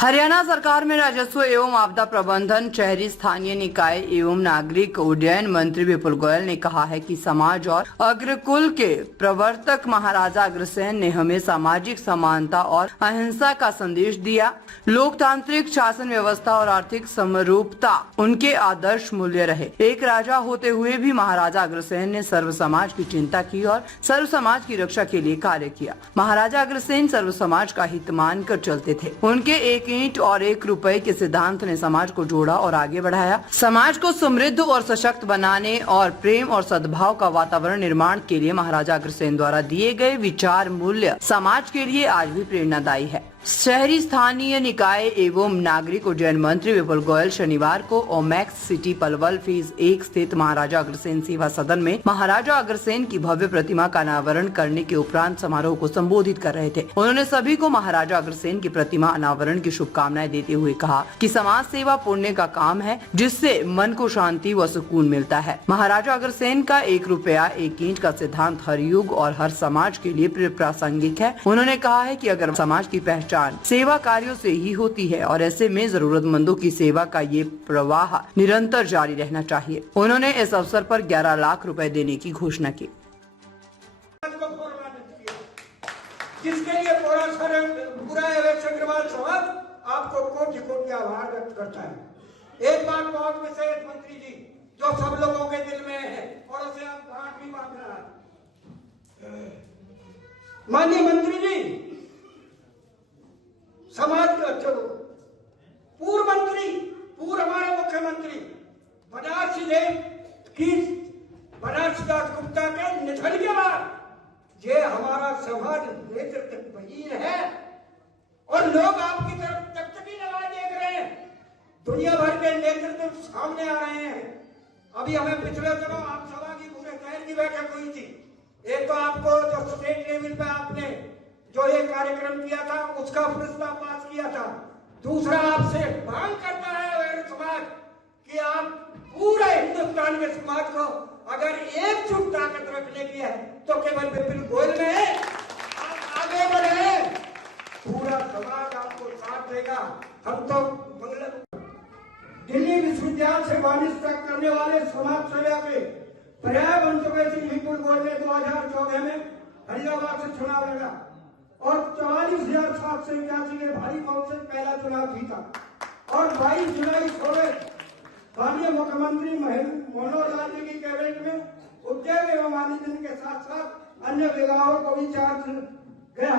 हरियाणा सरकार में राजस्व एवं आपदा प्रबंधन, शहरी स्थानीय निकाय एवं नागरिक उड्डयन मंत्री विपुल गोयल ने कहा है कि समाज और अग्रकुल के प्रवर्तक महाराजा अग्रसेन ने हमें सामाजिक समानता और अहिंसा का संदेश दिया। लोकतांत्रिक शासन व्यवस्था और आर्थिक समरूपता उनके आदर्श मूल्य रहे। एक राजा होते हुए भी महाराजा अग्रसेन ने सर्व समाज की चिंता की और सर्व समाज की रक्षा के लिए कार्य किया। महाराजा अग्रसेन सर्व समाज का हित मानकर चलते थे। उनके एक ईंट और एक रुपए के सिद्धांत ने समाज को जोड़ा और आगे बढ़ाया। समाज को समृद्ध और सशक्त बनाने और प्रेम और सद्भाव का वातावरण निर्माण के लिए महाराजा अग्रसेन द्वारा दिए गए विचार मूल्य समाज के लिए आज भी प्रेरणादायी है। शहरी स्थानीय निकाय एवं नागरिक उड्डयन मंत्री विपुल गोयल शनिवार को ओमैक्स सिटी पलवल फेज 1 स्थित महाराजा अग्रसेन सेवा सदन में महाराजा अग्रसेन की भव्य प्रतिमा का अनावरण करने के उपरांत समारोह को संबोधित कर रहे थे। उन्होंने सभी को महाराजा अग्रसेन की प्रतिमा अनावरण की शुभकामनाएं देते हुए कहा कि समाज सेवा पुण्य का काम है, जिससे मन को शांति व सुकून मिलता है। महाराजा अग्रसेन का 1 रुपया 1 ईंट का सिद्धांत हर युग और हर समाज के लिए प्रासंगिक है। उन्होंने कहा है कि अगर समाज की पहचान सेवा कार्यों से ही होती है और ऐसे में जरूरतमंदों की सेवा का ये प्रवाह निरंतर जारी रहना चाहिए। उन्होंने इस अवसर पर 11 लाख रुपए देने की घोषणा की। जिसके लिए पूरा अग्रवाल समाज आपको कोटि आभार व्यक्त करता है। एक बात बहुत विशेष मंत्री जी, जो सब लोगों के दिल में है और उसे आप गांठ भी बांध रहा है। माननीय मंत्री जी, समाज के चलो पूर्व मंत्री, पूर्व हमारे मुख्यमंत्री बनारसी दास गुप्ता के निधन के बाद ये हमारा समाज नेतृत्वहीन है और लोग आपकी तरफ टकटकी लगाए देख रहे हैं। दुनिया भर के नेतृत्व सामने आ रहे हैं। अभी हमें पिछले दिनों आप सभा की पूरे शहर की बैठक हुई थी। एक तो आपको जो स्टेट लेवल पे आपने जो ये कार्यक्रम किया था उसका प्रस्ताव पास किया था। दूसरा, आपसे मांग करता है समाज कि आप पूरे हिंदुस्तान के समाज को अगर एकजुट ताकत रखने की है तो केवल विपुल गोयल में है। आप आगे बढ़े, पूरा समाज आपको साथ देगा। हम तो दिल्ली विश्वविद्यालय से वाणिज्य तक करने वाले समाज सेवा के पर्याय बन चुके श्री विपुल गोयल ने 2014 में फरीदाबाद से चुनाव लड़ा और 44,781 के भारी मत से पहला चुनाव जीता और 22 जुलाई 16 स्थानीय मुख्यमंत्री मनोहर लाल जी की कैबिनेट में उद्योग एवं वाणिज्य के साथ साथ अन्य विभागों को भी चार्ज गया।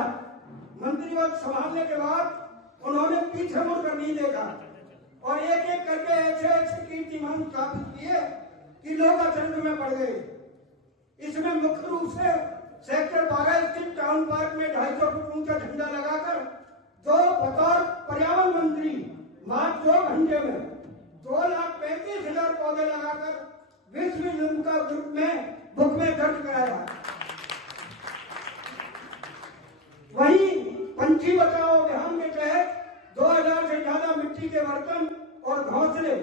मंत्री पद संभालने के बाद उन्होंने पीछे मुड़कर नहीं देखा और एक एक करके ऐसे कीर्तिमान स्थापित किए कि लोग अचंभ में पड़ गए। इसमें मुख्य रूप से सेक्टर 12 स्थित टाउन पार्क में 250 फुट ऊंचा झंडा लगाकर बतौर पर्यावरण मंत्री मात्र 2 घंटे में 2,35,000 पौधे लगाकर विश्व युनेस्को ग्रुप में बुक में दर्ज कराया। वहीं पंछी बचाओ अभियान के तहत 2000 से ज्यादा मिट्टी के बर्तन और घोंसले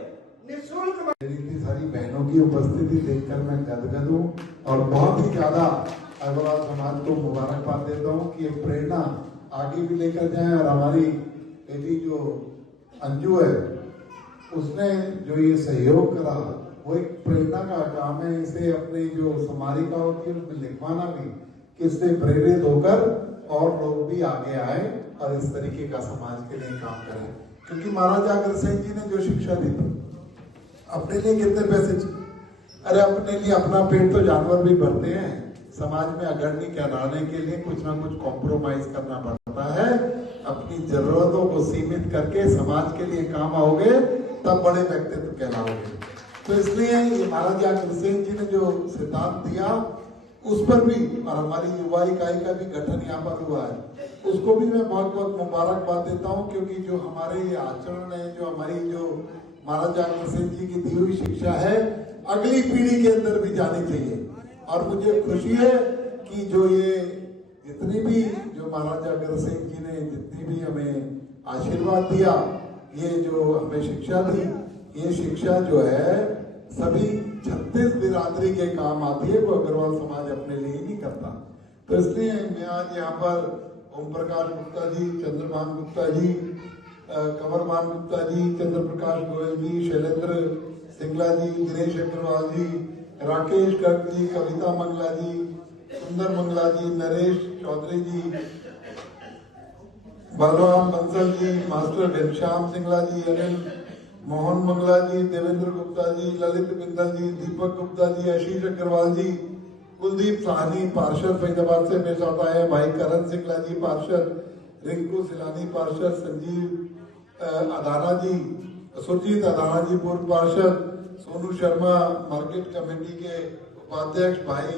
निःशुल्क। इतनी सारी बहनों की उपस्थिति देखकर मैं गदगद हूँ और बहुत ही ज्यादा अग्रवाल समाज को मुबारकबाद देता हूँ कि ये प्रेरणा आगे भी लेकर जाए और हमारी बेटी जो अंजू है उसने जो ये सहयोग करा वो एक प्रेरणा का काम है। इसे अपने जो समारिका होती है उसमें लिखवाना भी कि इससे प्रेरित होकर और लोग भी आगे आए और इस तरीके का समाज के लिए काम करें। क्योंकि महाराजा अग्रसेन जी ने जो शिक्षा दी थी, अपने लिए कितने पैसे चाहिए? अरे अपने लिए अपना पेट तो जानवर भी भरते हैं। समाज में अग्रणी कहलाने के लिए कुछ ना कुछ कॉम्प्रोमाइज करना पड़ता है। अपनी जरूरतों को सीमित करके समाज के लिए काम आओगे तब बड़े व्यक्तित्व कहलाओगे। तो इसलिए ये महाराजा अग्रसेन जी ने जो सिद्धांत दिया उस पर भी, और हमारी युवा इकाई का भी गठन यहाँ पर हुआ है, उसको भी मैं बहुत बहुत मुबारकबाद देता हूँ। क्योंकि जो हमारे ये आचरण है, जो हमारी जो महाराजा अग्रसेन जी की दी हुई शिक्षा है, अगली पीढ़ी के अंदर भी जानी चाहिए। और मुझे खुशी है कि जो ये जितनी भी जो महाराजा अग्रसेन जी ने जितनी भी हमें आशीर्वाद दिया, ये जो हमें शिक्षा दी, ये शिक्षा जो है सभी 36 बिरादरी के काम आती है। वो अग्रवाल समाज अपने लिए ही नहीं करता। तो इसलिए मैं आज यहाँ पर ओम प्रकाश गुप्ता जी, चंद्रभान गुप्ता जी कंवरमान गुप्ता जी, चंद्र प्रकाश गोयल जी, शैलेंद्र सिंगला जी, दिनेश अग्रवाल जी, राकेश गर्ग जी, कविता मंगला जी, सुंदर मंगला जी, नरेश चौधरी जी, बलराम बंसल जी, मास्टर घनश्याम सिंगला जी, अनिल मोहन मंगला जी, देवेंद्र गुप्ता जी, ललित बिंदल जी, दीपक गुप्ता जी, आशीष अग्रवाल जी, कुलदीप साहनी पार्षद फरीदाबाद से पेश आता है, भाई करण सिंगला जी पार्षद, रिंकू सिलानी पार्षद, संजीव अदाना जी, सुरजीत अदाना जी पूर्व पार्षद, सोनू शर्मा मार्केट कमेटी के उपाध्यक्ष, भाई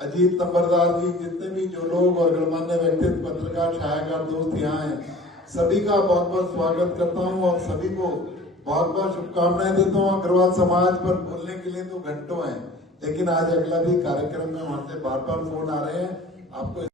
अजीत नंबरदार जी, जितने भी जो लोग और गणमान्य व्यक्तित्व, पत्रकार, छायाकार दोस्त यहाँ हैं, सभी का बहुत बहुत स्वागत करता हूँ और सभी को बहुत बहुत शुभकामनाएं देता हूँ। अग्रवाल समाज पर बोलने के लिए तो घंटों हैं, लेकिन आज अगला भी कार्यक्रम में वहां से बार बार फोन आ रहे हैं। आपको